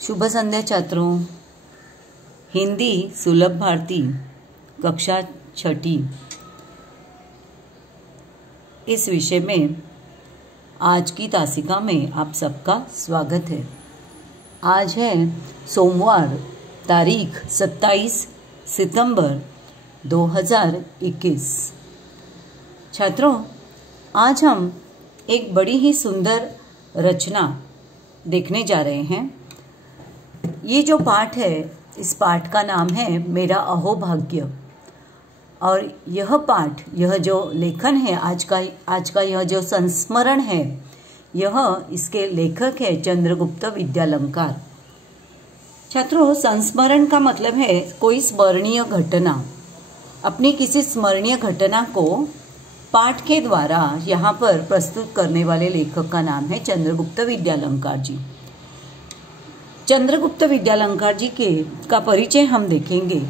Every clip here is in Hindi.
शुभ संध्या छात्रों। हिंदी सुलभ भारती कक्षा 6 इस विषय में आज की तासिका में आप सबका स्वागत है। आज है सोमवार, तारीख 27 सितंबर 2021। छात्रों, आज हम एक बड़ी ही सुंदर रचना देखने जा रहे हैं। ये जो पाठ है, इस पाठ का नाम है मेरा अहोभाग्य। और यह पाठ, यह जो लेखन है आज का यह जो संस्मरण है, यह इसके लेखक है चंद्रगुप्त विद्यालंकार। छात्रों, संस्मरण का मतलब है कोई स्मरणीय घटना। अपनी किसी स्मरणीय घटना को पाठ के द्वारा यहाँ पर प्रस्तुत करने वाले लेखक का नाम है चंद्रगुप्त विद्यालंकार जी। चंद्रगुप्त विद्यालंकार जी का परिचय हम देखेंगे।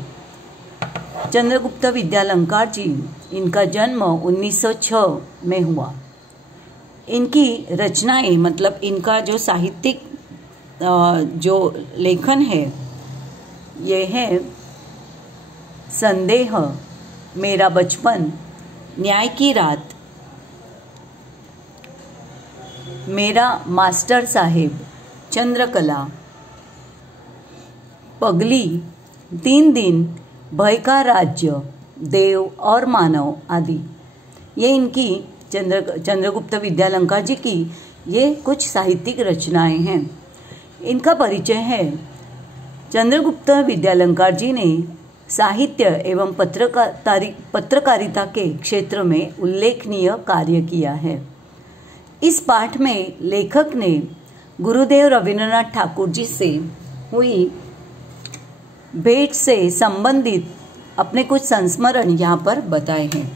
चंद्रगुप्त विद्यालंकार जी, इनका जन्म 1906 में हुआ। इनकी रचनाएं, मतलब इनका जो साहित्यिक जो लेखन है, ये है संदेह, मेरा बचपन, न्याय की रात, मेरा मास्टर साहेब, चंद्रकला, पगली, 3 दिन, भय का राज्य, देव और मानव आदि। ये इनकी चंद्रगुप्त विद्यालंकार जी की ये कुछ साहित्यिक रचनाएं हैं। इनका परिचय है। चंद्रगुप्त विद्यालंकार जी ने साहित्य एवं पत्रकारिता के क्षेत्र में उल्लेखनीय कार्य किया है। इस पाठ में लेखक ने गुरुदेव रविन्द्रनाथ ठाकुर जी से हुई भेंट से संबंधित अपने कुछ संस्मरण यहाँ पर बताए हैं।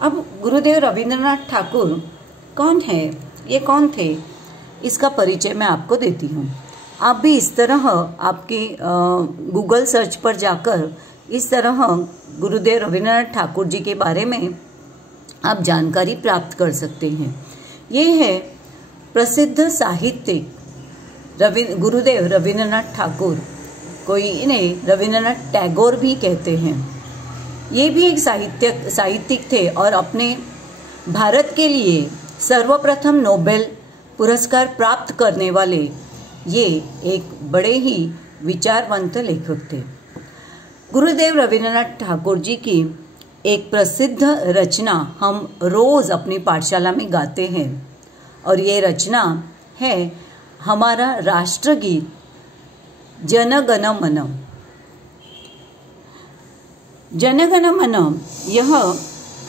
अब गुरुदेव रविन्द्रनाथ ठाकुर कौन है, ये कौन थे, इसका परिचय मैं आपको देती हूँ। आप भी इस तरह आपकी गूगल सर्च पर जाकर इस तरह गुरुदेव रविन्द्रनाथ ठाकुर जी के बारे में आप जानकारी प्राप्त कर सकते हैं। ये है प्रसिद्ध साहित्यिक गुरुदेव रविन्द्रनाथ ठाकुर। कोई इन्हें रविन्द्रनाथ टैगोर भी कहते हैं। ये भी एक साहित्यिक थे और अपने भारत के लिए सर्वप्रथम नोबेल पुरस्कार प्राप्त करने वाले ये एक बड़े ही विचारवंत लेखक थे। गुरुदेव रविन्द्रनाथ ठाकुर जी की एक प्रसिद्ध रचना हम रोज अपनी पाठशाला में गाते हैं, और ये रचना है हमारा राष्ट्रगीत जन गण मन। जन गण मन, यह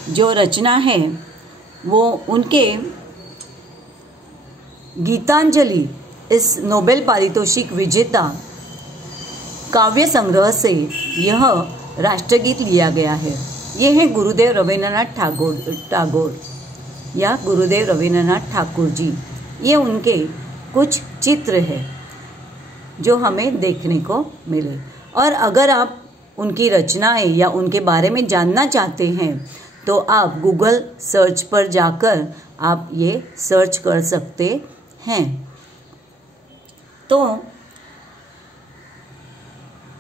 जो रचना है वो उनके गीतांजलि, इस नोबेल पारितोषिक विजेता काव्य संग्रह से यह राष्ट्रगीत लिया गया है। यह है गुरुदेव रविन्द्रनाथ टैगोर या गुरुदेव रविन्द्रनाथ ठाकुर जी। ये उनके कुछ चित्र है जो हमें देखने को मिले। और अगर आप उनकी रचनाएं या उनके बारे में जानना चाहते हैं तो आप गूगल सर्च पर जाकर आप ये सर्च कर सकते हैं। तो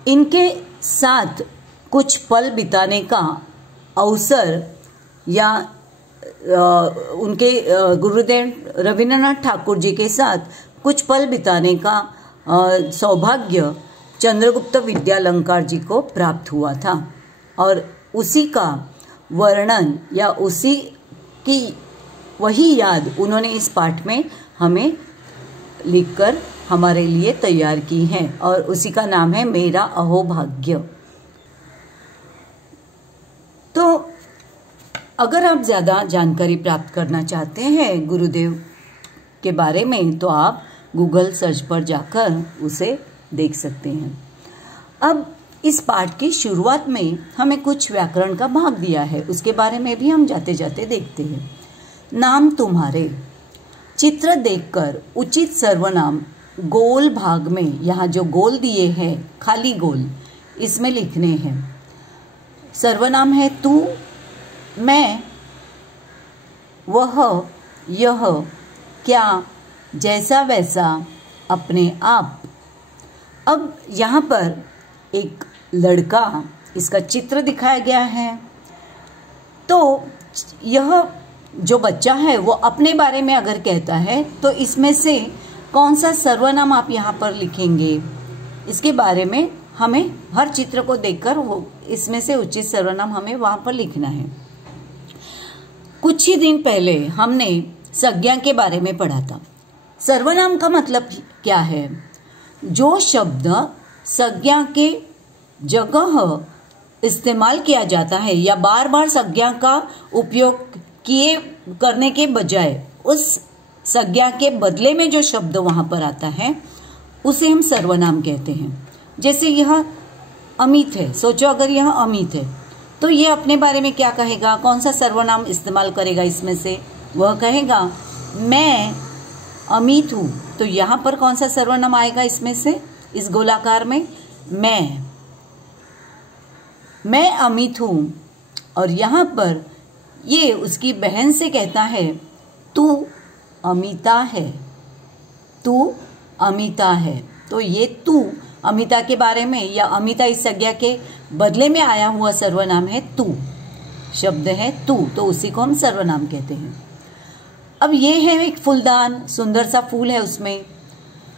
इनके साथ कुछ पल बिताने का अवसर या उनके गुरुदेव रविन्द्रनाथ ठाकुर जी के साथ कुछ पल बिताने का सौभाग्य चंद्रगुप्त विद्यालंकार जी को प्राप्त हुआ था, और उसी का वर्णन या उसी की वही याद उन्होंने इस पाठ में हमें लिखकर हमारे लिए तैयार की है, और उसी का नाम है मेरा अहोभाग्य। तो अगर आप ज़्यादा जानकारी प्राप्त करना चाहते हैं गुरुदेव के बारे में तो आप गूगल सर्च पर जाकर उसे देख सकते हैं। अब इस पाठ की शुरुआत में हमें कुछ व्याकरण का भाग दिया है, उसके बारे में भी हम जाते जाते देखते हैं। नाम तुम्हारे, चित्र देखकर उचित सर्वनाम गोल भाग में, यहाँ जो गोल दिए हैं खाली गोल, इसमें लिखने हैं। सर्वनाम है तू, मैं, वह, यह, क्या, जैसा वैसा, अपने आप। अब यहाँ पर एक लड़का, इसका चित्र दिखाया गया है। तो यह जो बच्चा है वो अपने बारे में अगर कहता है तो इसमें से कौन सा सर्वनाम आप यहाँ पर लिखेंगे, इसके बारे में हमें हर चित्र को देखकर वो इसमें से उचित सर्वनाम हमें वहाँ पर लिखना है। कुछ ही दिन पहले हमने संज्ञा के बारे में पढ़ा था। सर्वनाम का मतलब क्या है? जो शब्द संज्ञा के जगह इस्तेमाल किया जाता है या बार बार संज्ञा का उपयोग किए करने के बजाय उस संज्ञा के बदले में जो शब्द वहां पर आता है उसे हम सर्वनाम कहते हैं। जैसे यह अमित है, सोचो अगर यह अमित है तो यह अपने बारे में क्या कहेगा, कौन सा सर्वनाम इस्तेमाल करेगा इसमें से? वह कहेगा मैं अमित हूं। तो यहां पर कौन सा सर्वनाम आएगा इसमें से, इस गोलाकार में? मैं अमित हूं। और यहां पर ये उसकी बहन से कहता है तू अमिता है, तू अमिता है। तो ये तू अमिता के बारे में या अमिता इस संज्ञा के बदले में आया हुआ सर्वनाम है तू, शब्द है तू, तो उसी को हम सर्वनाम कहते हैं। अब ये है एक फूलदान, सुंदर सा फूल है उसमें,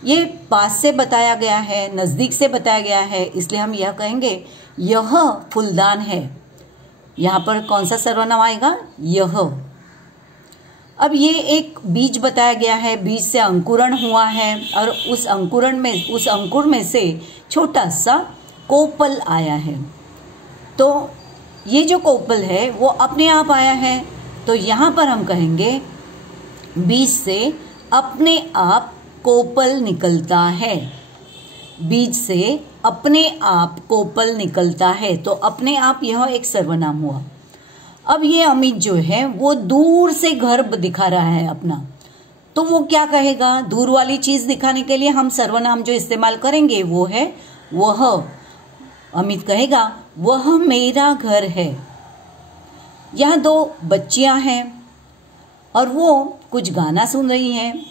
ये पास से बताया गया है, नजदीक से बताया गया है, इसलिए हम यह कहेंगे यह फूलदान है। यहाँ पर कौन सा सर्वनाम आएगा? यह। अब ये एक बीज बताया गया है, बीज से अंकुरण हुआ है और उस अंकुर में से छोटा सा कोपल आया है। तो ये जो कोपल है वो अपने आप आया है, तो यहाँ पर हम कहेंगे बीज से अपने आप कोपल निकलता है। बीज से अपने आप कोपल निकलता है, तो अपने आप यह एक सर्वनाम हुआ। अब ये अमित जो है वो दूर से घर दिखा रहा है अपना, तो वो क्या कहेगा? दूर वाली चीज दिखाने के लिए हम सर्वनाम जो इस्तेमाल करेंगे वो है वह। अमित कहेगा वह मेरा घर है। यहाँ दो बच्चियां हैं और वो कुछ गाना सुन रही हैं,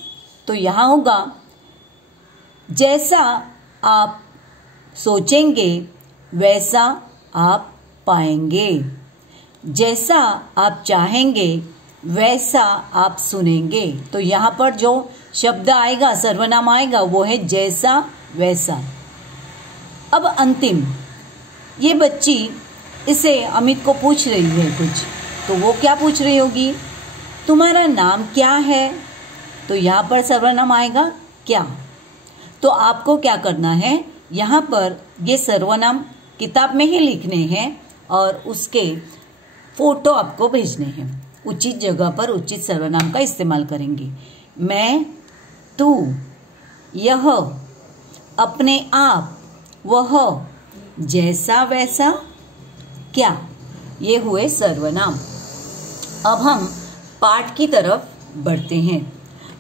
तो यहाँ होगा जैसा आप सोचेंगे वैसा आप पाएंगे, जैसा आप चाहेंगे वैसा आप सुनेंगे। तो यहाँ पर जो शब्द आएगा, सर्वनाम आएगा, वो है जैसा वैसा। अब अंतिम, ये बच्ची इसे अमित को पूछ रही है कुछ, तो वो क्या पूछ रही होगी? तुम्हारा नाम क्या है? तो यहाँ पर सर्वनाम आएगा क्या। तो आपको क्या करना है, यहाँ पर ये सर्वनाम किताब में ही लिखने हैं और उसके फोटो आपको भेजने हैं। उचित जगह पर उचित सर्वनाम का इस्तेमाल करेंगे। मैं, तू, यह, अपने आप, वह, जैसा वैसा, क्या, ये हुए सर्वनाम। अब हम पाठ की तरफ बढ़ते हैं।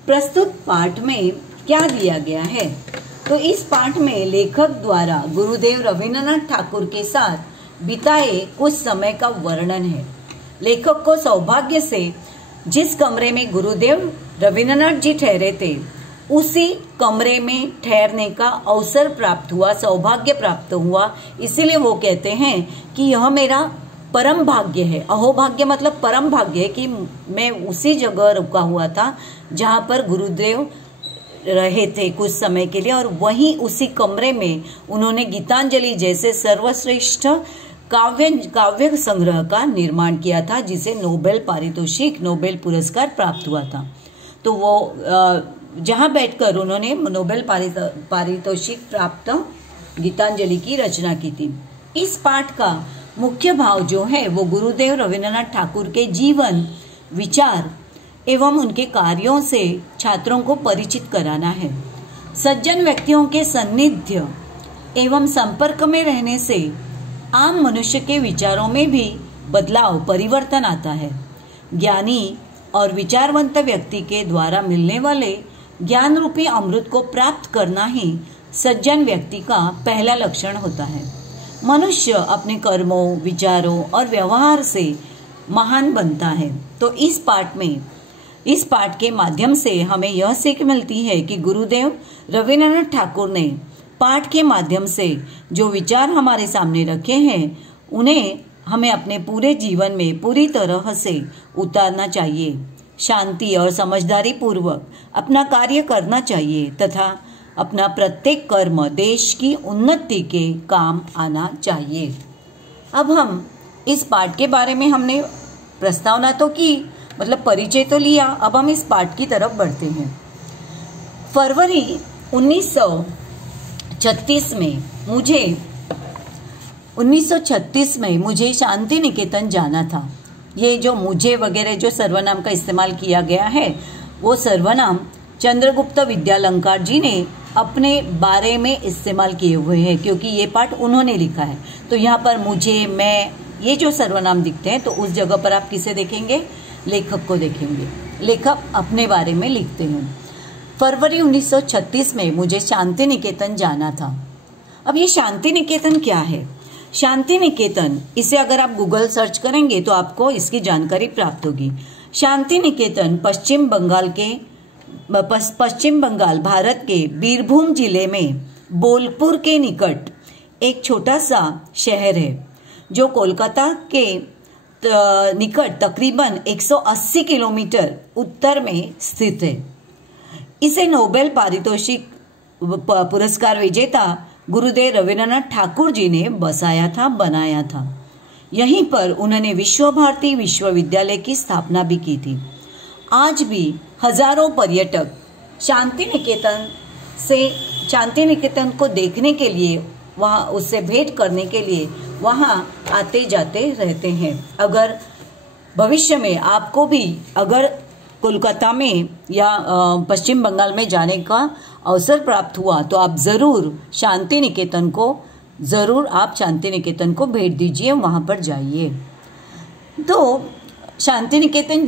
प्रस्तुत पाठ में क्या दिया गया है? तो इस पाठ में लेखक द्वारा गुरुदेव रविन्द्रनाथ ठाकुर के साथ बिताए कुछ समय का वर्णन है। लेखक को सौभाग्य से जिस कमरे में गुरुदेव रविन्द्रनाथ जी ठहरे थे उसी कमरे में ठहरने का अवसर प्राप्त हुआ, सौभाग्य प्राप्त हुआ। इसीलिए वो कहते हैं कि यह मेरा परम भाग्य है। अहोभाग्य मतलब परम भाग्य है कि मैं उसी जगह रुका हुआ था जहाँ पर गुरुदेव रहे थे कुछ समय के लिए, और वहीं उसी कमरे में उन्होंने गीतांजलि जैसे सर्वश्रेष्ठ काव्य संग्रह का निर्माण किया था, जिसे नोबेल पारितोषिक, नोबेल पुरस्कार प्राप्त हुआ था। तो वो जहां बैठकर उन्होंने नोबेल पारितोषिक प्राप्त गीतांजलि की रचना की थी। इस पाठ का मुख्य भाव जो है वो गुरुदेव रविन्द्रनाथ ठाकुर के जीवन, विचार एवं उनके कार्यों से छात्रों को परिचित कराना है। सज्जन व्यक्तियों के सान्निध्य एवं संपर्क में रहने से आम मनुष्य के विचारों में भी बदलाव, परिवर्तन आता है। ज्ञानी और विचारवंत व्यक्ति के द्वारा मिलने वाले ज्ञान रूपी अमृत को प्राप्त करना ही सज्जन व्यक्ति का पहला लक्षण होता है। मनुष्य अपने कर्मों, विचारों और व्यवहार से महान बनता है। तो इस पाठ के माध्यम से हमें यह सीख मिलती है कि गुरुदेव रविन्द्रनाथ ठाकुर ने पाठ के माध्यम से जो विचार हमारे सामने रखे हैं उन्हें हमें अपने पूरे जीवन में पूरी तरह से उतारना चाहिए। शांति और समझदारी पूर्वक अपना कार्य करना चाहिए तथा अपना प्रत्येक कर्म देश की उन्नति के काम आना चाहिए। अब हम इस पाठ के बारे में हमने प्रस्तावना तो की, मतलब परिचय तो लिया। अब हम इस पाठ की तरफ बढ़ते हैं। फरवरी 1936 में मुझे शांति निकेतन जाना था। ये जो मुझे वगैरह जो सर्वनाम का इस्तेमाल किया गया है वो सर्वनाम चंद्रगुप्त विद्यालंकार जी ने अपने बारे में इस्तेमाल किए हुए हैं, क्योंकि ये पाठ उन्होंने लिखा है। तो यहाँ पर मुझे, मैं, ये जो सर्वनाम दिखते हैं तो उस जगह पर आप किसे देखेंगे? लेखक को देखेंगे। लेखक अपने बारे में लिखते हैं। फरवरी 1936 में मुझे शांति निकेतन जाना था। अब ये शांति निकेतन क्या है? शांति निकेतन, इसे अगर आप गूगल सर्च करेंगे तो आपको इसकी जानकारी प्राप्त होगी। शांति निकेतन पश्चिम बंगाल भारत के बीरभूम जिले में बोलपुर के निकट एक छोटा सा शहर है जो कोलकाता के निकट तकरीबन 180 किलोमीटर उत्तर में स्थित है। इसे नोबेल पारितोषिक पुरस्कार विजेता गुरुदेव रविन्द्रनाथ ठाकुर जी ने बनाया था। यहीं पर उन्होंने विश्व भारती विश्वविद्यालय की स्थापना भी की थी। आज भी हजारों पर्यटक शांति निकेतन को देखने के लिए, वहाँ उससे भेंट करने के लिए वहाँ आते जाते रहते हैं। अगर भविष्य में आपको भी अगर कोलकाता में या पश्चिम बंगाल में जाने का अवसर प्राप्त हुआ तो आप जरूर शांति निकेतन को भेंट दीजिए, वहाँ पर जाइए। तो शांति निकेतन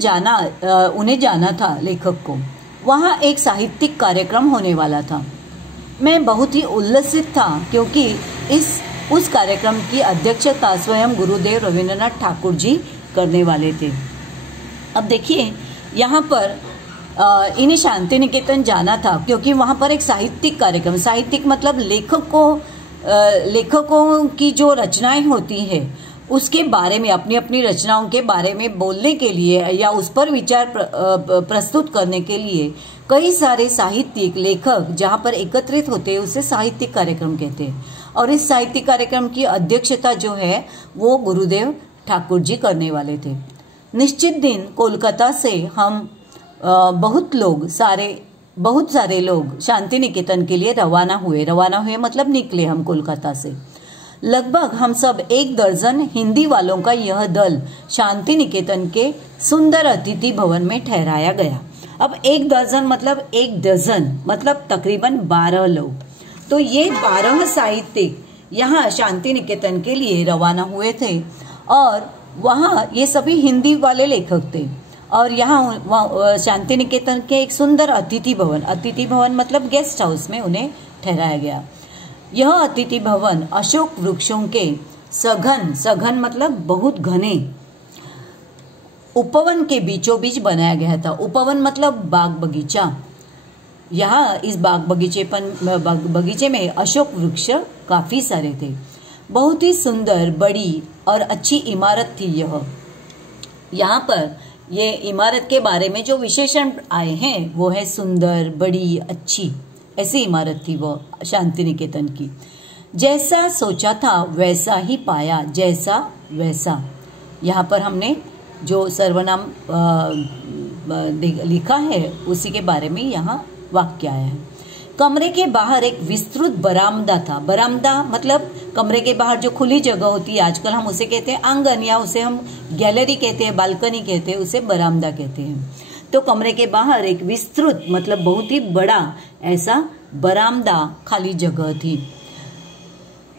उन्हें जाना था लेखक को। वहाँ एक साहित्यिक कार्यक्रम होने वाला था। मैं बहुत ही उल्लसित था क्योंकि उस कार्यक्रम की अध्यक्षता स्वयं गुरुदेव रविन्द्रनाथ ठाकुर जी करने वाले थे। अब देखिए यहाँ पर इन्हें शांति निकेतन जाना था क्योंकि वहाँ पर एक साहित्यिक कार्यक्रम, साहित्यिक मतलब लेखकों की जो रचनाएं होती है उसके बारे में, अपनी अपनी रचनाओं के बारे में बोलने के लिए या उस पर विचार प्रस्तुत करने के लिए कई सारे साहित्यिक लेखक जहाँ पर एकत्रित होते हैं उसे साहित्यिक कार्यक्रम कहते हैं। और इस साहित्यिक कार्यक्रम की अध्यक्षता जो है वो गुरुदेव ठाकुर जी करने वाले थे। निश्चित दिन कोलकाता से हम बहुत सारे लोग शांति निकेतन के लिए रवाना हुए मतलब निकले हम कोलकाता से। लगभग हम सब 1 दर्जन हिंदी वालों का यह दल शांति निकेतन के सुंदर अतिथि भवन में ठहराया गया। अब 1 दर्जन मतलब तकरीबन 12 लोग। तो ये 12 साहित्यिक यहाँ शांति निकेतन के लिए रवाना हुए थे और वहाँ ये सभी हिंदी वाले लेखक थे। और यहाँ शांति निकेतन के एक सुंदर अतिथि भवन मतलब गेस्ट हाउस में उन्हें ठहराया गया। यह अतिथि भवन अशोक वृक्षों के सघन मतलब बहुत घने उपवन के बीचों बीच बनाया गया था। उपवन मतलब बाग बगीचा। यहाँ इस बाग बगीचे में अशोक वृक्ष काफी सारे थे। बहुत ही सुंदर, बड़ी और अच्छी इमारत थी यह। यहाँ पर ये इमारत के बारे में जो विशेषण आए हैं वो है सुंदर, बड़ी, अच्छी, ऐसी इमारत थी वो शांति निकेतन की। जैसा सोचा था वैसा ही पाया, जैसा वैसा। यहाँ पर हमने जो सर्वनाम लिखा है उसी के बारे में यहाँ वाक्य आया है। कमरे के बाहर एक विस्तृत बरामदा था। बरामदा मतलब कमरे के बाहर जो खुली जगह होती है, आजकल हम उसे कहते हैं आंगन या उसे हम गैलरी कहते हैं, बालकनी कहते हैं, उसे बरामदा कहते हैं। तो कमरे के बाहर एक विस्तृत मतलब बहुत ही बड़ा ऐसा बरामदा खाली जगह थी।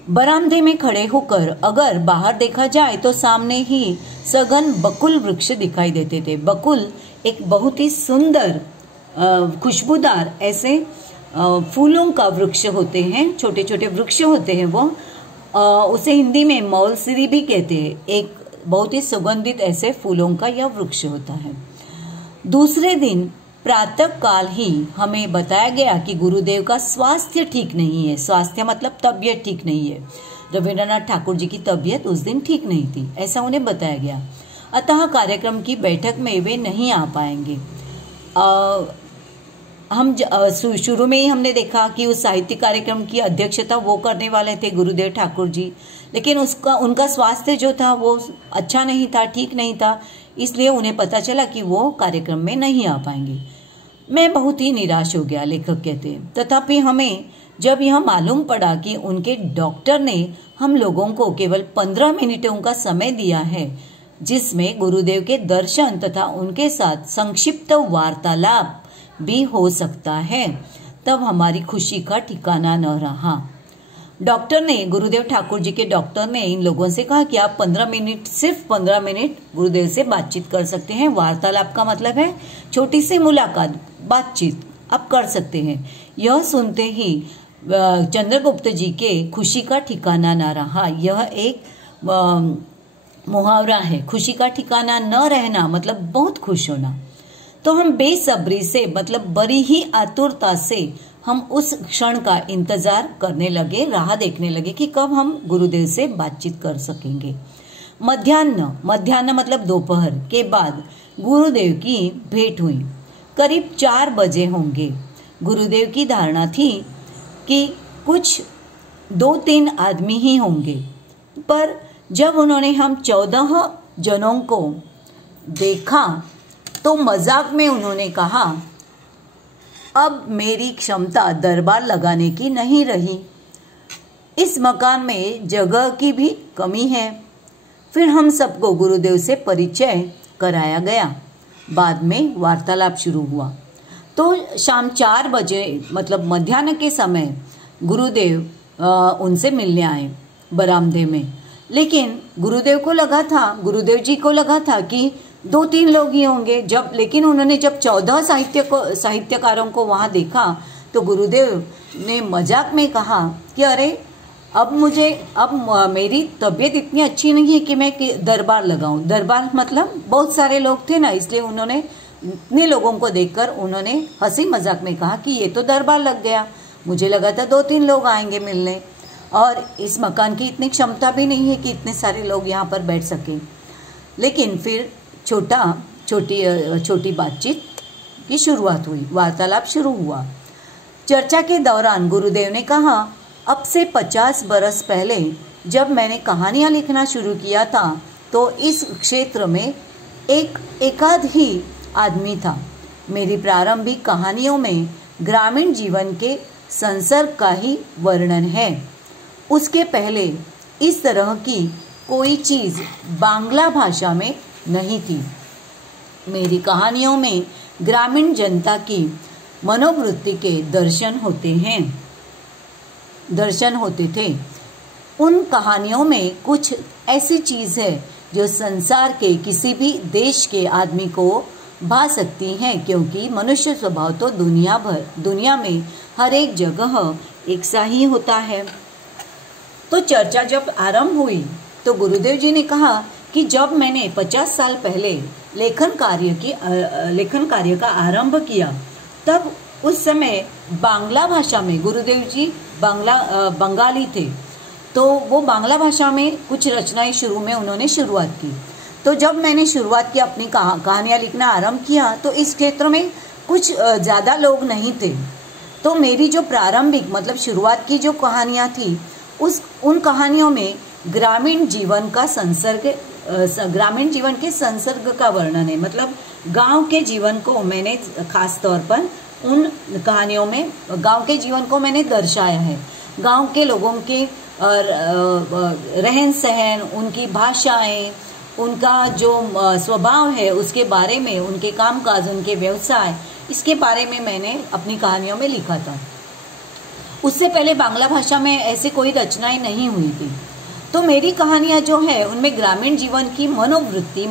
बरामदे में खड़े होकर अगर बाहर देखा जाए तो सामने ही सघन बकुल वृक्ष दिखाई देते थे। बकुल एक बहुत ही सुंदर खुशबूदार ऐसे फूलों का वृक्ष होते हैं, छोटे छोटे वृक्ष होते हैं वो। उसे हिंदी में मौलसिरी भी कहते हैं। एक बहुत ही सुगंधित ऐसे फूलों का यह वृक्ष होता है। दूसरे दिन प्रातः काल ही हमें बताया गया कि गुरुदेव का स्वास्थ्य ठीक नहीं है। स्वास्थ्य मतलब तबीयत ठीक नहीं है। रविंद्रनाथ ठाकुर जी की तबीयत उस दिन ठीक नहीं थी, ऐसा उन्हें बताया गया। अतः कार्यक्रम की बैठक में वे नहीं आ पाएंगे। हम शुरू में ही हमने देखा कि उस साहित्य कार्यक्रम की अध्यक्षता वो करने वाले थे गुरुदेव ठाकुर जी, लेकिन उनका स्वास्थ्य जो था वो अच्छा नहीं था, ठीक नहीं था, इसलिए उन्हें पता चला कि वो कार्यक्रम में नहीं आ पाएंगे। मैं बहुत ही निराश हो गया, लेखक कहते हैं। तथापि हमें जब यह मालूम पड़ा कि उनके डॉक्टर ने हम लोगों को केवल 15 मिनटों का समय दिया है, जिसमें गुरुदेव के दर्शन तथा उनके साथ संक्षिप्त वार्तालाप भी हो सकता है, तब हमारी खुशी का ठिकाना न रहा। डॉक्टर ने, गुरुदेव ठाकुर जी के डॉक्टर ने इन लोगों से कहा कि आप 15 मिनट, सिर्फ 15 मिनट गुरुदेव से बातचीत कर सकते हैं। वार्तालाप का मतलब है छोटी सी मुलाकात, बातचीत आप कर सकते हैं। यह सुनते ही चंद्रगुप्त जी के खुशी का ठिकाना न रहा। यह एक मुहावरा है, खुशी का ठिकाना न रहना मतलब बहुत खुश होना। तो हम बेसब्री से, मतलब बड़ी ही आतुरता से हम उस क्षण का इंतजार करने लगे, राह देखने लगे कि कब हम गुरुदेव से बातचीत कर सकेंगे। मध्याह्न मतलब दोपहर के बाद गुरुदेव की भेंट हुई। करीब 4 बजे होंगे। गुरुदेव की धारणा थी कि कुछ 2-3 आदमी ही होंगे, पर जब उन्होंने हम 14 जनों को देखा तो मजाक में उन्होंने कहा, अब मेरी क्षमता दरबार लगाने की नहीं रही, इस मकान में जगह की भी कमी है। फिर हम सबको गुरुदेव से परिचय कराया गया। बाद में वार्तालाप शुरू हुआ। तो शाम 4 बजे मतलब मध्याह्न के समय गुरुदेव उनसे मिलने आए बरामदे में। लेकिन गुरुदेव जी को लगा था कि 2-3 लोग ही होंगे। लेकिन उन्होंने जब 14 साहित्यकारों को वहां देखा तो गुरुदेव ने मजाक में कहा कि अरे अब मेरी तबीयत इतनी अच्छी नहीं है कि मैं दरबार लगाऊं। दरबार मतलब बहुत सारे लोग थे ना, इसलिए उन्होंने इतने लोगों को देखकर उन्होंने हंसी मजाक में कहा कि ये तो दरबार लग गया। मुझे लगा था 2-3 लोग आएंगे मिलने, और इस मकान की इतनी क्षमता भी नहीं है कि इतने सारे लोग यहाँ पर बैठ सकें। लेकिन फिर छोटी बातचीत की शुरुआत हुई, वार्तालाप शुरू हुआ। चर्चा के दौरान गुरुदेव ने कहा, अब से 50 बरस पहले जब मैंने कहानियां लिखना शुरू किया था तो इस क्षेत्र में एकाध ही आदमी था। मेरी प्रारंभिक कहानियों में ग्रामीण जीवन के संसर्ग का ही वर्णन है। उसके पहले इस तरह की कोई चीज बांग्ला भाषा में नहीं थी। मेरी कहानियों में ग्रामीण जनता की मनोवृत्ति के दर्शन होते थे। उन कहानियों में कुछ ऐसी चीज है जो संसार के किसी भी देश के आदमी को भा सकती हैं, क्योंकि मनुष्य स्वभाव तो दुनिया में हर एक जगह एक सा ही होता है। तो चर्चा जब आरंभ हुई तो गुरुदेव जी ने कहा कि जब मैंने 50 साल पहले लेखन कार्य का आरंभ किया, तब उस समय बांग्ला भाषा में, गुरुदेव जी बंगाली थे, तो वो बांग्ला भाषा में कुछ रचनाएं शुरू में उन्होंने शुरुआत की। तो जब मैंने शुरुआत की, अपनी कहानियां लिखना आरंभ किया, तो इस क्षेत्र में कुछ ज़्यादा लोग नहीं थे। तो मेरी जो प्रारंभिक मतलब शुरुआत की जो कहानियां थी, उन कहानियों में ग्रामीण जीवन के संसर्ग का वर्णन है। मतलब गांव के जीवन को मैंने खास तौर पर उन कहानियों में गांव के जीवन को मैंने दर्शाया है। गांव के लोगों के रहन सहन, उनकी भाषाएं, उनका जो स्वभाव है उसके बारे में, उनके कामकाज, उनके व्यवसाय, इसके बारे में मैंने अपनी कहानियों में लिखा था। उससे पहले बांग्ला भाषा में ऐसे कोई रचनाएं नहीं हुई थी। तो मेरी कहानियां जो है उनमें ग्रामीण जीवन की मनोवृत्ति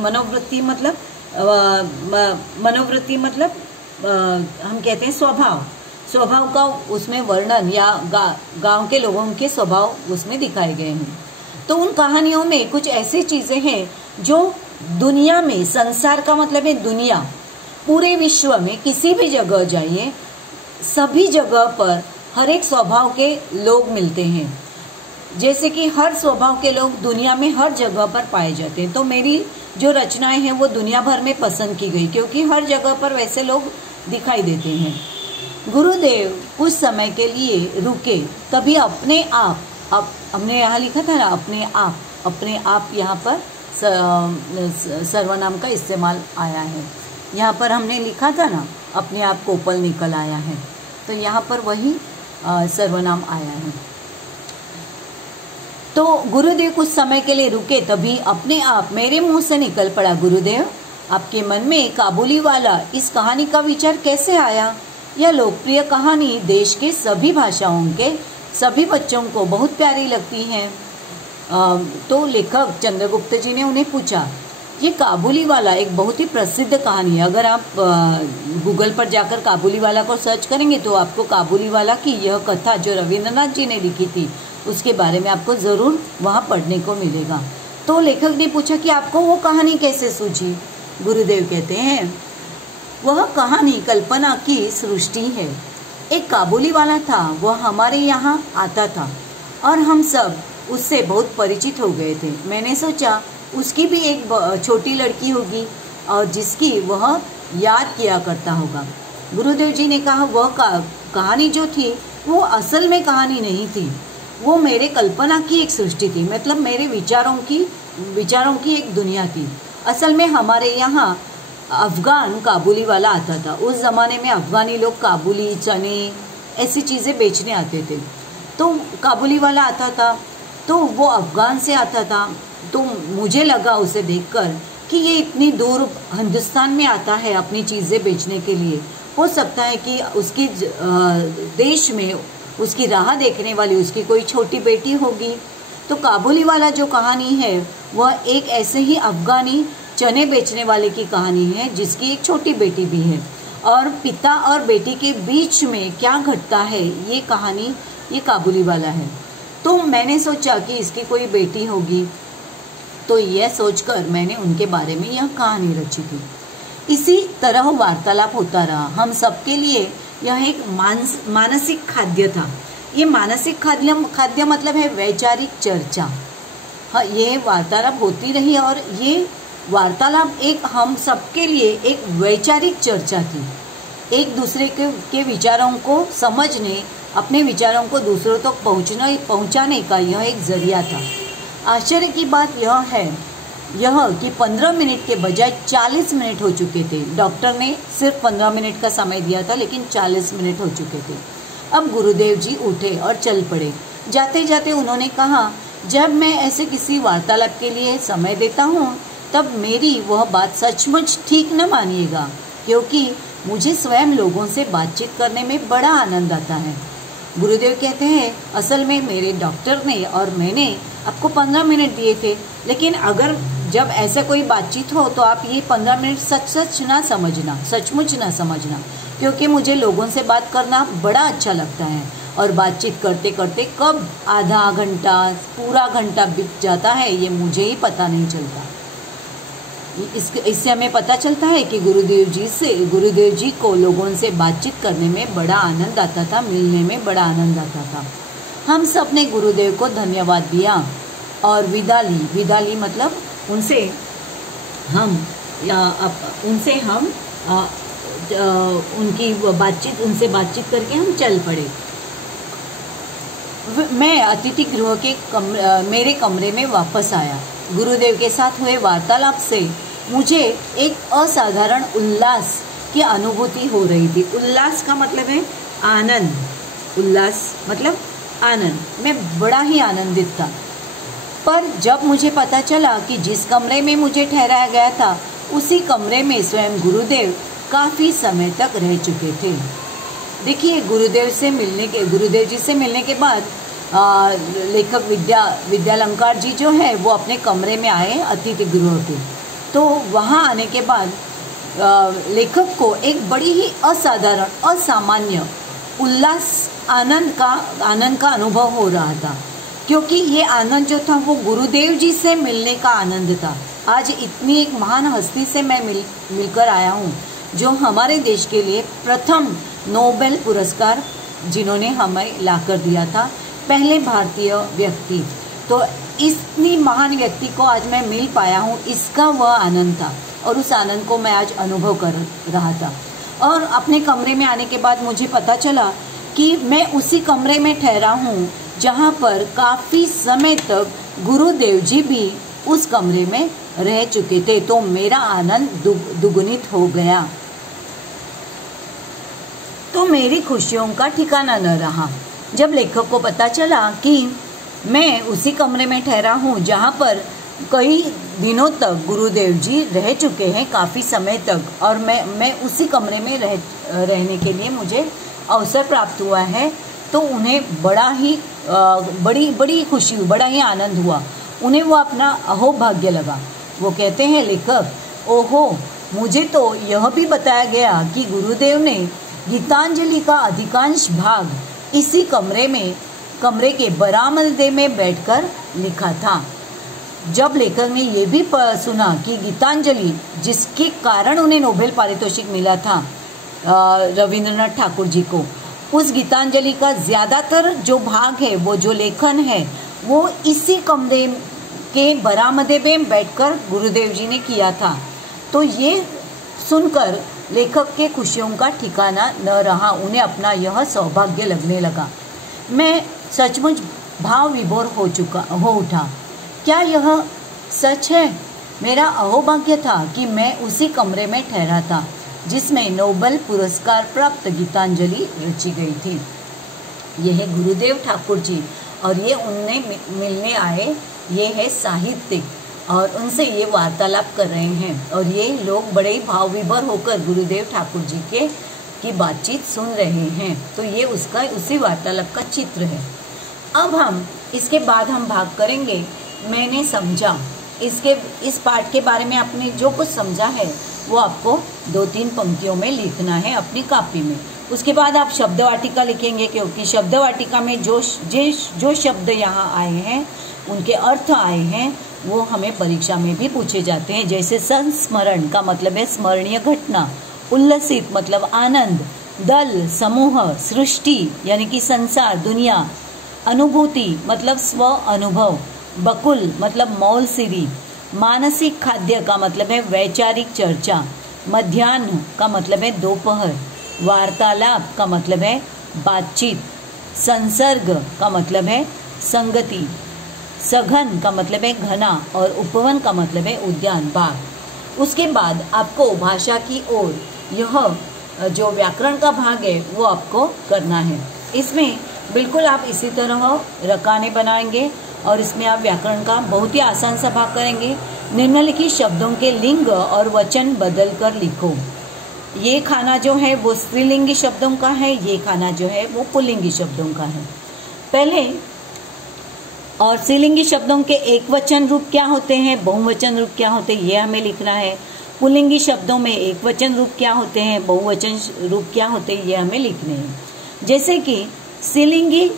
मतलब हम कहते हैं स्वभाव का उसमें वर्णन, या गांव के लोगों के स्वभाव उसमें दिखाए गए हैं। तो उन कहानियों में कुछ ऐसी चीजें हैं जो दुनिया में, संसार का मतलब है दुनिया, पूरे विश्व में किसी भी जगह जाइए, सभी जगह पर हर एक स्वभाव के लोग मिलते हैं। जैसे कि हर स्वभाव के लोग दुनिया में हर जगह पर पाए जाते हैं। तो मेरी जो रचनाएं हैं वो दुनिया भर में पसंद की गई, क्योंकि हर जगह पर वैसे लोग दिखाई देते हैं। गुरुदेव कुछ समय के लिए रुके, तभी अपने आप, अब हमने यहाँ लिखा था ना अपने आप यहाँ पर सर्वनाम का इस्तेमाल आया है। यहाँ पर हमने लिखा था ना अपने आप कोपल निकल आया है, तो यहाँ पर वही सर्वनाम आया है। तो गुरुदेव कुछ समय के लिए रुके, तभी अपने आप मेरे मुंह से निकल पड़ा, गुरुदेव आपके मन में काबुली वाला इस कहानी का विचार कैसे आया? यह लोकप्रिय कहानी देश के सभी भाषाओं के सभी बच्चों को बहुत प्यारी लगती है। तो लेखक चंद्रगुप्त जी ने उन्हें पूछा, ये काबुली वाला एक बहुत ही प्रसिद्ध कहानी है। अगर आप गूगल पर जाकर काबुली वाला को सर्च करेंगे तो आपको काबुली वाला की यह कथा जो रविंद्रनाथ जी ने लिखी थी उसके बारे में आपको ज़रूर वहाँ पढ़ने को मिलेगा। तो लेखक ने पूछा कि आपको वो कहानी कैसे सूझी? गुरुदेव कहते हैं, वह कहानी कल्पना की सृष्टि है। एक काबुली वाला था, वह हमारे यहाँ आता था और हम सब उससे बहुत परिचित हो गए थे। मैंने सोचा उसकी भी एक छोटी लड़की होगी और जिसकी वह याद किया करता होगा। गुरुदेव जी ने कहा, वह कहानी जो थी वो असल में कहानी नहीं थी, वो मेरे कल्पना की एक सृष्टि थी, मतलब मेरे विचारों की एक दुनिया थी। असल में हमारे यहाँ अफ़गान काबुली वाला आता था। उस ज़माने में अफ़गानी लोग काबुली चने ऐसी चीज़ें बेचने आते थे। तो काबुली वाला आता था, तो वो अफ़गान से आता था। तो मुझे लगा उसे देखकर कि ये इतनी दूर हिंदुस्तान में आता है अपनी चीज़ें बेचने के लिए। हो सकता है कि उसकी देश में उसकी राह देखने वाली उसकी कोई छोटी बेटी होगी। तो काबुली वाला जो कहानी है वह एक ऐसे ही अफ़गानी चने बेचने वाले की कहानी है जिसकी एक छोटी बेटी भी है, और पिता और बेटी के बीच में क्या घटता है ये कहानी, ये काबुली वाला है। तो मैंने सोचा कि इसकी कोई बेटी होगी, तो यह सोचकर मैंने उनके बारे में यह कहानी रची थी। इसी तरह वार्तालाप होता रहा। हम सबके लिए यह एक मानसिक खाद्य था। ये मानसिक खाद्य मतलब है वैचारिक चर्चा। हाँ, ये वार्तालाप होती रही और ये वार्तालाप एक हम सबके लिए एक वैचारिक चर्चा थी। एक दूसरे के विचारों को समझने, अपने विचारों को दूसरों तक पहुंचाने का यह एक जरिया था। आश्चर्य की बात यह कि 15 मिनट के बजाय 40 मिनट हो चुके थे। डॉक्टर ने सिर्फ 15 मिनट का समय दिया था, लेकिन 40 मिनट हो चुके थे। अब गुरुदेव जी उठे और चल पड़े। जाते जाते उन्होंने कहा, जब मैं ऐसे किसी वार्तालाप के लिए समय देता हूँ तब मेरी वह बात सचमुच ठीक न मानिएगा, क्योंकि मुझे स्वयं लोगों से बातचीत करने में बड़ा आनंद आता है। गुरुदेव कहते हैं, असल में मेरे डॉक्टर ने और मैंने आपको 15 मिनट दिए थे, लेकिन अगर जब ऐसा कोई बातचीत हो तो आप ये 15 मिनट सचमुच ना समझना, क्योंकि मुझे लोगों से बात करना बड़ा अच्छा लगता है और बातचीत करते करते कब आधा घंटा पूरा घंटा बीत जाता है ये मुझे ही पता नहीं चलता। इससे हमें पता चलता है कि गुरुदेव जी को लोगों से बातचीत करने में बड़ा आनंद आता था, मिलने में बड़ा आनंद आता था। हम सब ने गुरुदेव को धन्यवाद दिया और विदा ली मतलब उनसे हम उनसे बातचीत करके हम चल पड़े। मैं अतिथि गृह के मेरे कमरे में वापस आया। गुरुदेव के साथ हुए वार्तालाप से मुझे एक असाधारण उल्लास की अनुभूति हो रही थी। उल्लास का मतलब है आनंद, उल्लास मतलब आनंद। मैं बड़ा ही आनंदित था। पर जब मुझे पता चला कि जिस कमरे में मुझे ठहराया गया था उसी कमरे में स्वयं गुरुदेव काफ़ी समय तक रह चुके थे। देखिए, गुरुदेव जी से मिलने के बाद लेखक विद्यालंकार जी जो है वो अपने कमरे में आए अतिथि गृह के। तो वहाँ आने के बाद लेखक को एक बड़ी ही असाधारण असामान्य उल्लास आनंद का अनुभव हो रहा था, क्योंकि ये आनंद जो था वो गुरुदेव जी से मिलने का आनंद था। आज इतनी एक महान हस्ती से मैं मिलकर आया हूँ जो हमारे देश के लिए प्रथम नोबेल पुरस्कार जिन्होंने हमें लाकर दिया था, पहले भारतीय व्यक्ति। तो इतनी महान व्यक्ति को आज मैं मिल पाया हूँ, इसका वह आनंद था और उस आनंद को मैं आज अनुभव कर रहा था। और अपने कमरे में आने के बाद मुझे पता चला कि मैं उसी कमरे में ठहरा हूँ जहाँ पर काफ़ी समय तक गुरुदेव जी भी उस कमरे में रह चुके थे। तो मेरा आनंद दुगुनित हो गया। तो मेरी खुशियों का ठिकाना न रहा जब लेखक को पता चला कि मैं उसी कमरे में ठहरा हूँ जहाँ पर कई दिनों तक गुरुदेव जी रह चुके हैं, काफ़ी समय तक, और मैं उसी कमरे में रहने के लिए मुझे अवसर प्राप्त हुआ है। तो उन्हें बड़ा ही बड़ी खुशी हुई, बड़ा ही आनंद हुआ। उन्हें वो अपना अहोभाग्य लगा। वो कहते हैं लेखक, ओहो, मुझे तो यह भी बताया गया कि गुरुदेव ने गीतांजलि का अधिकांश भाग इसी कमरे के बरामदे में बैठकर लिखा था। जब लेखक ने यह भी सुना कि गीतांजलि, जिसके कारण उन्हें नोबेल पारितोषिक मिला था रविंद्रनाथ ठाकुर जी को, उस गीतांजलि का ज़्यादातर जो भाग है, वो जो लेखन है, वो इसी कमरे के बरामदे में बैठकर गुरुदेव जी ने किया था। तो ये सुनकर लेखक के खुशियों का ठिकाना न रहा। उन्हें अपना यह सौभाग्य लगने लगा। मैं सचमुच भाव विभोर हो उठा। क्या यह सच है? मेरा अहोभाग्य था कि मैं उसी कमरे में ठहरा था जिसमें नोबेल पुरस्कार प्राप्त गीतांजलि रची गई थी। यह है गुरुदेव ठाकुर जी और ये उन्हें मिलने आए, ये है साहित्यिक, और उनसे ये वार्तालाप कर रहे हैं। और ये लोग बड़े ही भाव विभोर होकर गुरुदेव ठाकुर जी की बातचीत सुन रहे हैं। तो ये उसी वार्तालाप का चित्र है। अब इसके बाद हम भाग करेंगे मैंने समझा। इस पाठ के बारे में आपने जो कुछ समझा है वो आपको 2-3 पंक्तियों में लिखना है अपनी कॉपी में। उसके बाद आप शब्द वाटिका लिखेंगे, क्योंकि शब्द वाटिका में जो शब्द यहाँ आए हैं, उनके अर्थ आए हैं, वो हमें परीक्षा में भी पूछे जाते हैं। जैसे संस्मरण का मतलब है स्मरणीय घटना, उल्लसित मतलब आनंद, दल समूह, सृष्टि यानी कि संसार दुनिया, अनुभूति मतलब स्व अनुभव, बकुल मतलब मौल सिरी, मानसिक खाद्य का मतलब है वैचारिक चर्चा, मध्याह्न का मतलब है दोपहर, वार्तालाप का मतलब है बातचीत, संसर्ग का मतलब है संगति, सघन का मतलब है घना, और उपवन का मतलब है उद्यान बाग। उसके बाद आपको भाषा की ओर यह जो व्याकरण का भाग है वो आपको करना है। इसमें बिल्कुल आप इसी तरह रकाने बनाएंगे और इसमें आप व्याकरण का बहुत ही आसान सा भाग करेंगे। निम्नलिखित शब्दों के लिंग और वचन बदल कर लिखो। ये खाना जो है वो स्त्रीलिंगी शब्दों का है, ये खाना जो है वो पुल्लिंगी शब्दों का है। पहले और स्त्रीलिंगी शब्दों के एक वचन रूप क्या होते हैं, बहुवचन रूप क्या होते हैं, ये हमें लिखना है। पुल्लिंगी शब्दों में एक वचन रूप क्या होते हैं, बहुवचन रूप क्या होते हैं, ये हमें लिखने हैं। जैसे कि स्त्रीलिंगी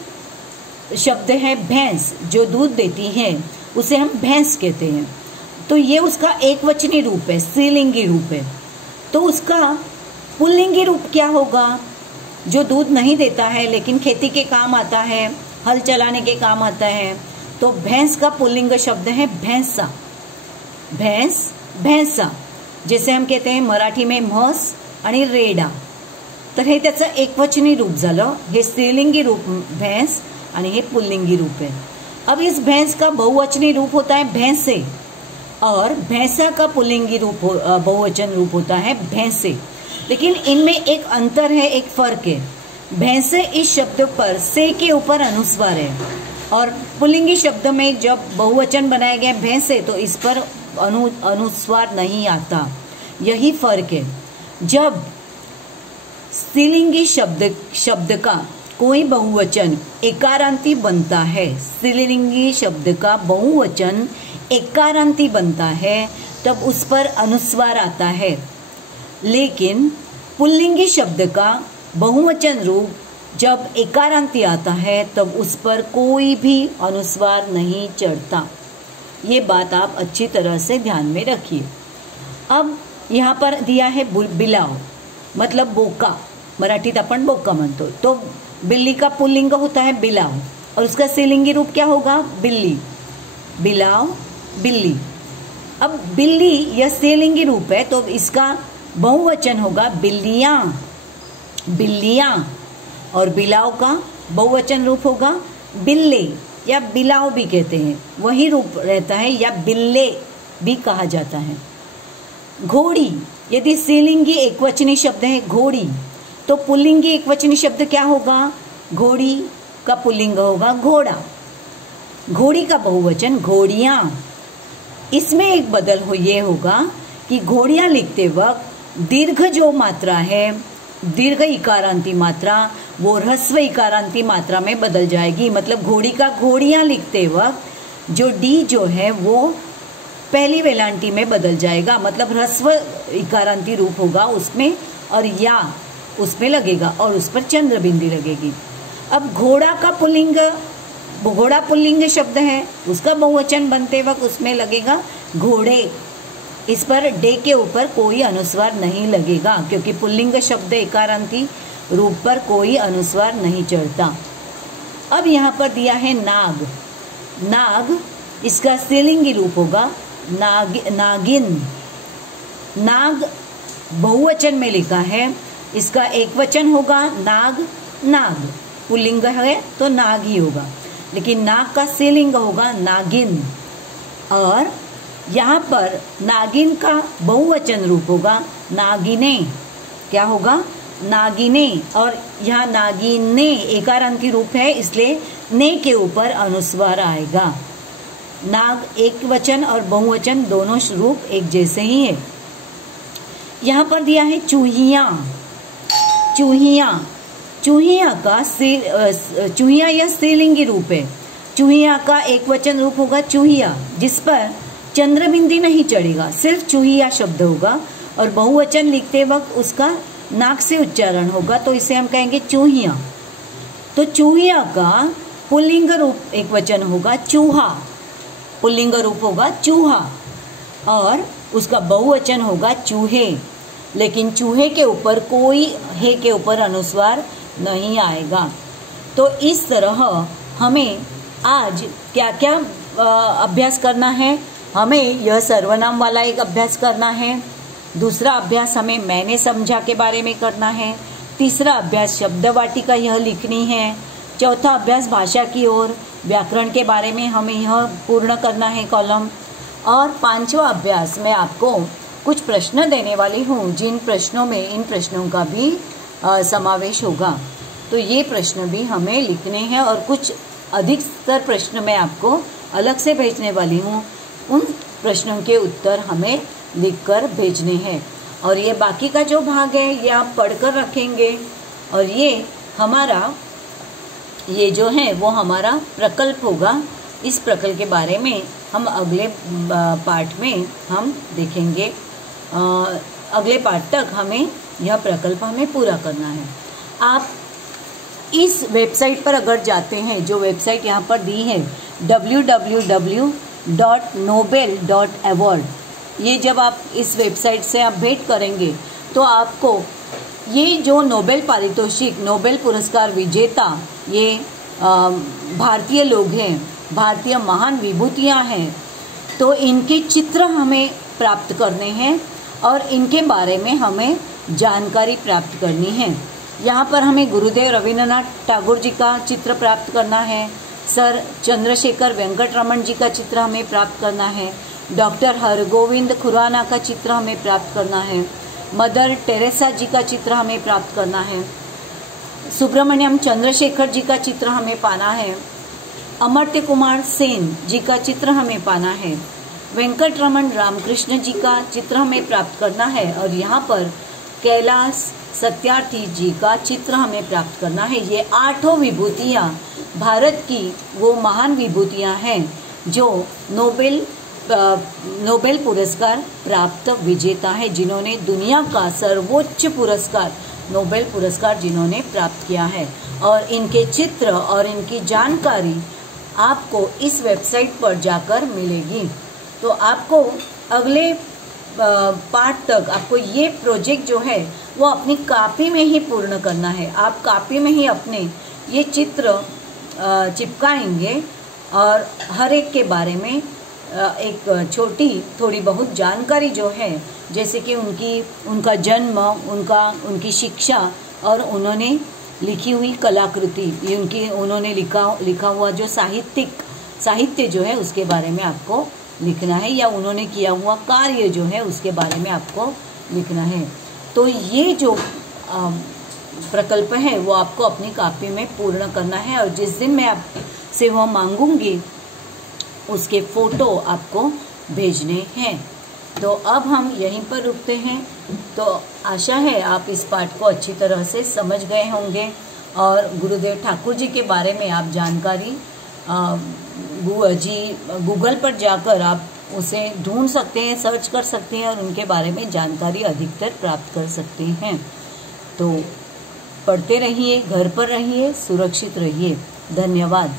शब्द है भैंस, जो दूध देती है उसे हम भैंस कहते हैं। तो ये उसका एक वचनी रूप है, स्त्रीलिंगी रूप है। तो उसका पुल्लिंगी रूप क्या होगा? जो दूध नहीं देता है लेकिन खेती के काम आता है, हल चलाने के काम आता है। तो भैंस का पुल्लिंग शब्द है भैंसा, भैंस भैंसा। जैसे हम कहते हैं मराठी में म्हस आणि रेडा, तर हे त्याचं एकवचनी रूप झालं। हे स्त्रीलिंगी रूप भैंस आणि हे पुल्लिंगी रूप है। अब इस भैंस का बहुवचनी रूप होता है भैंसे, और भैंसा का पुल्लिंगी रूप बहुवचन रूप होता है भैंसे। लेकिन इनमें एक अंतर है, एक फर्क है। भैंसे इस शब्द पर से के ऊपर अनुस्वार है, और पुल्लिंगी शब्द में जब बहुवचन बनाया गया भैंसे तो इस पर अनुस्वार नहीं आता। यही फर्क है। जब स्त्रीलिंगी शब्द का कोई बहुवचन एकारांती बनता है, स्त्रीलिंगी शब्द का बहुवचन एकारांती बनता है, तब उस पर अनुस्वार आता है। लेकिन पुल्लिंगी शब्द का बहुवचन रूप जब एकारांती आता है तब उस पर कोई भी अनुस्वार नहीं चढ़ता। ये बात आप अच्छी तरह से ध्यान में रखिए। अब यहाँ पर दिया है बिलाव। मतलब बोका, मराठीत आपण बोका म्हणतो। तो बिल्ली का पुल्लिंग होता है बिलाव और उसका स्त्रीलिंगी रूप क्या होगा? बिल्ली, बिलाव, बिल्ली। अब बिल्ली यह स्त्रीलिंगी रूप है तो इसका बहुवचन होगा बिल्लियां, बिल्लियां। और बिलाव का बहुवचन रूप होगा बिल्ले या बिलाव भी कहते हैं, वही रूप रहता है, या बिल्ले भी कहा जाता है। घोड़ी, यदि स्त्रीलिंगी एकवचनी शब्द है घोड़ी, तो पुल्लिंगी एकवचनी शब्द क्या होगा? घोड़ी का पुल्लिंग होगा घोड़ा, घोड़ी का बहुवचन घोड़ियां। इसमें एक बदल ये होगा कि घोड़ियां लिखते वक्त दीर्घ जो मात्रा है, दीर्घ इकारांती मात्रा, वो ह्रस्व इकारांती मात्रा में बदल जाएगी। मतलब घोड़ी का घोड़ियां लिखते वक्त जो डी जो है वो पहली वेलांटी में बदल जाएगा, मतलब ह्रस्व इकारांती रूप होगा उसमें, और या उसमें लगेगा और उस पर चंद्र बिंदी लगेगी। अब घोड़ा का पुल्लिंग, घोड़ा पुल्लिंग शब्द है, उसका बहुवचन बनते वक्त उसमें लगेगा घोड़े। इस पर डे के ऊपर कोई अनुस्वार नहीं लगेगा क्योंकि पुल्लिंग शब्द इकारांती रूप पर कोई अनुस्वार नहीं चढ़ता। अब यहाँ पर दिया है नाग, नाग इसका स्त्रीलिंगी रूप होगा नागिन। नाग बहुवचन में लिखा है, इसका एक वचन होगा नाग, नाग। पुल्लिंग है तो नाग ही होगा, लेकिन नाग का स्त्रीलिंग होगा नागिन। और यहाँ पर नागिन का बहुवचन रूप होगा नागिने। क्या होगा? नागिने। और यहाँ नागिने एकारांती रूप है, इसलिए ने के ऊपर अनुस्वार आएगा। नाग एक वचन और बहुवचन दोनों रूप एक जैसे ही है। यहाँ पर दिया है चूहिया, चूहिया, चूहिया का चूहिया यह स्त्रीलिंगी रूप है। चूहिया का एक वचन रूप होगा चूहिया, जिस पर चंद्रबिंदी नहीं चढ़ेगा, सिर्फ चूहिया शब्द होगा और बहुवचन लिखते वक्त उसका नाक से उच्चारण होगा, तो इसे हम कहेंगे चूहिया। तो चूहिया का पुल्लिंग रूप एक वचन होगा चूहा, पुल्लिंग रूप होगा चूहा, और उसका बहुवचन होगा चूहे। लेकिन चूहे के ऊपर कोई हे के ऊपर अनुस्वार नहीं आएगा। तो इस तरह हमें आज क्या क्या अभ्यास करना है? हमें यह सर्वनाम वाला एक अभ्यास करना है, दूसरा अभ्यास हमें मैंने समझा के बारे में करना है, तीसरा अभ्यास शब्द वाटिका यह लिखनी है, चौथा अभ्यास भाषा की ओर व्याकरण के बारे में हमें यह पूर्ण करना है कॉलम, और पांचवा अभ्यास में आपको कुछ प्रश्न देने वाली हूँ, जिन प्रश्नों में इन प्रश्नों का भी समावेश होगा। तो ये प्रश्न भी हमें लिखने हैं और कुछ अधिक स्तर प्रश्न मैं आपको अलग से भेजने वाली हूँ। उन प्रश्नों के उत्तर हमें लिखकर भेजने हैं, और ये बाकी का जो भाग है ये आप पढ़कर रखेंगे। और ये हमारा ये जो है वो हमारा प्रकल्प होगा। इस प्रकल्प के बारे में हम अगले पार्ट में हम देखेंगे। अगले पार्ट तक हमें यह प्रकल्प हमें पूरा करना है। आप इस वेबसाइट पर अगर जाते हैं, जो वेबसाइट यहाँ पर दी है www.nobel.award, ये जब आप इस वेबसाइट से आप भेंट करेंगे तो आपको ये जो नोबेल पारितोषिक, नोबेल पुरस्कार विजेता ये भारतीय लोग हैं, भारतीय महान विभूतियाँ हैं, तो इनके चित्र हमें प्राप्त करने हैं और इनके बारे में हमें जानकारी प्राप्त करनी है। यहाँ पर हमें गुरुदेव रविंद्रनाथ टैगोर जी का चित्र प्राप्त करना है, सर चंद्रशेखर वेंकट रमन जी का चित्र हमें प्राप्त करना है, डॉक्टर हरगोविंद खुराना का चित्र हमें प्राप्त करना है, मदर टेरेसा जी का चित्र हमें प्राप्त करना है, सुब्रमण्यम चंद्रशेखर जी का चित्र हमें पाना है, अमर्त्य कुमार सेन जी का चित्र हमें पाना है, वेंकट रमन रामकृष्ण जी का चित्र हमें प्राप्त करना है, और यहाँ पर कैलाश सत्यार्थी जी का चित्र हमें प्राप्त करना है। ये आठों विभूतियाँ भारत की वो महान विभूतियाँ हैं जो नोबेल पुरस्कार प्राप्त विजेता है, जिन्होंने दुनिया का सर्वोच्च पुरस्कार नोबेल पुरस्कार जिन्होंने प्राप्त किया है। और इनके चित्र और इनकी जानकारी आपको इस वेबसाइट पर जाकर मिलेगी। तो आपको अगले पार्ट तक आपको ये प्रोजेक्ट जो है वो अपनी कॉपी में ही पूर्ण करना है। आप कॉपी में ही अपने ये चित्र चिपकाएंगे और हर एक के बारे में एक छोटी थोड़ी बहुत जानकारी जो है, जैसे कि उनका जन्म, उनकी शिक्षा और उन्होंने लिखी हुई कलाकृति, ये उन्होंने लिखा हुआ जो साहित्य जो है उसके बारे में आपको लिखना है, या उन्होंने किया हुआ कार्य जो है उसके बारे में आपको लिखना है। तो ये जो प्रकल्प है वो आपको अपनी कॉपी में पूर्ण करना है, और जिस दिन मैं आपसे वह मांगूंगी उसके फोटो आपको भेजने हैं। तो अब हम यहीं पर रुकते हैं। तो आशा है आप इस पाठ को अच्छी तरह से समझ गए होंगे, और गुरुदेव ठाकुर जी के बारे में आप जानकारी गूगल पर जाकर आप उसे ढूंढ सकते हैं, सर्च कर सकते हैं और उनके बारे में जानकारी अधिकतर प्राप्त कर सकते हैं। तो पढ़ते रहिए, घर पर रहिए, सुरक्षित रहिए। धन्यवाद।